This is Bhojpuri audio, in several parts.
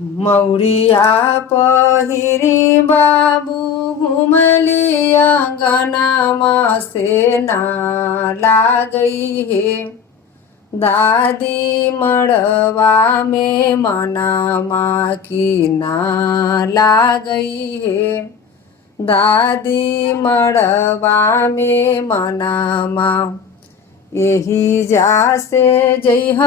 मौरिया पहिरी बाबू घुमली अंगनामा से ना लागई हे। दादी मड़वा में मनामा की ना लागई हे। दादी मड़वा में मनामा यही जा से जइह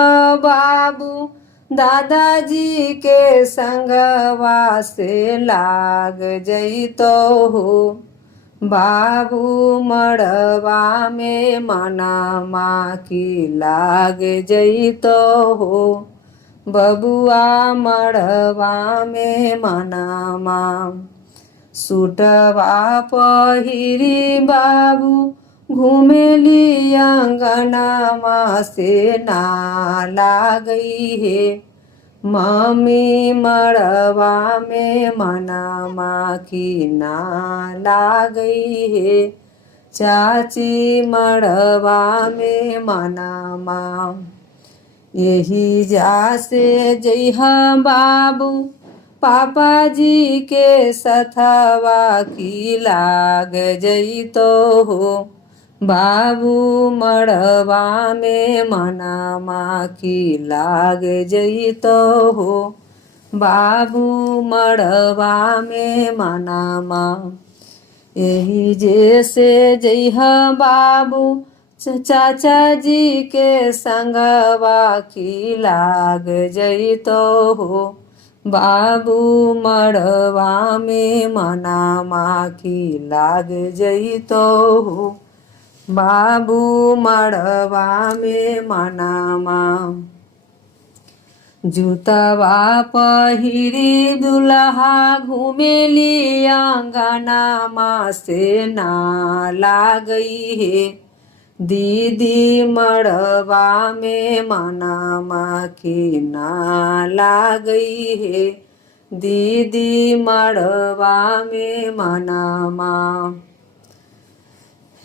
बाबू दादाजी के संगवा से लाग जइतो हो। बाबू मड़वा में मनामा की लाग जइतो हो। बबुआ मड़वा में मनामा सूटवा पहिरी बाबू घुमेली अंगनामा से ना लागई हे। मम्मी मड़वा में मनामा की ना लागई हे। चाची मड़वा में मनामा यही जा से जइह बाबू पापा जी के सथवा की लाग जइतो हो। बाबू मड़वा में मनामा की लाग जइतो हो। बाबू मड़वा में मनामा यही जैसे जइह बाबू चाचा जी के संगवा की लाग जइतो हो। बाबू मड़वा में मनामा की लाग जइतो हो। बाबू मड़वा में मनामा जूतवा पहिरी दुल्हा घुमेली अंगनामा से ना लागई हे। दीदी मड़वा में मनामा की ना लागई हे। दीदी मड़वा में मनामा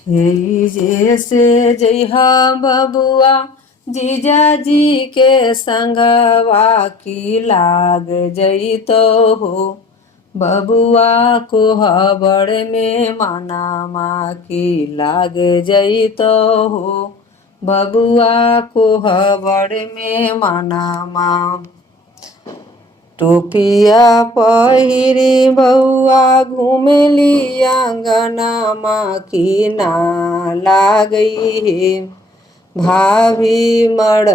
यही जैसे जइह बबुआ जीजाजी के संगवा की लाग जइतो हो। बबुआ को हबड़ में मनामा की लाग जइतो हो। बबुआ को हबड़ में मनामा टोपिया पहिरी बउआ घुमेली अंगनामा की ना लागई हे। भाभी मड़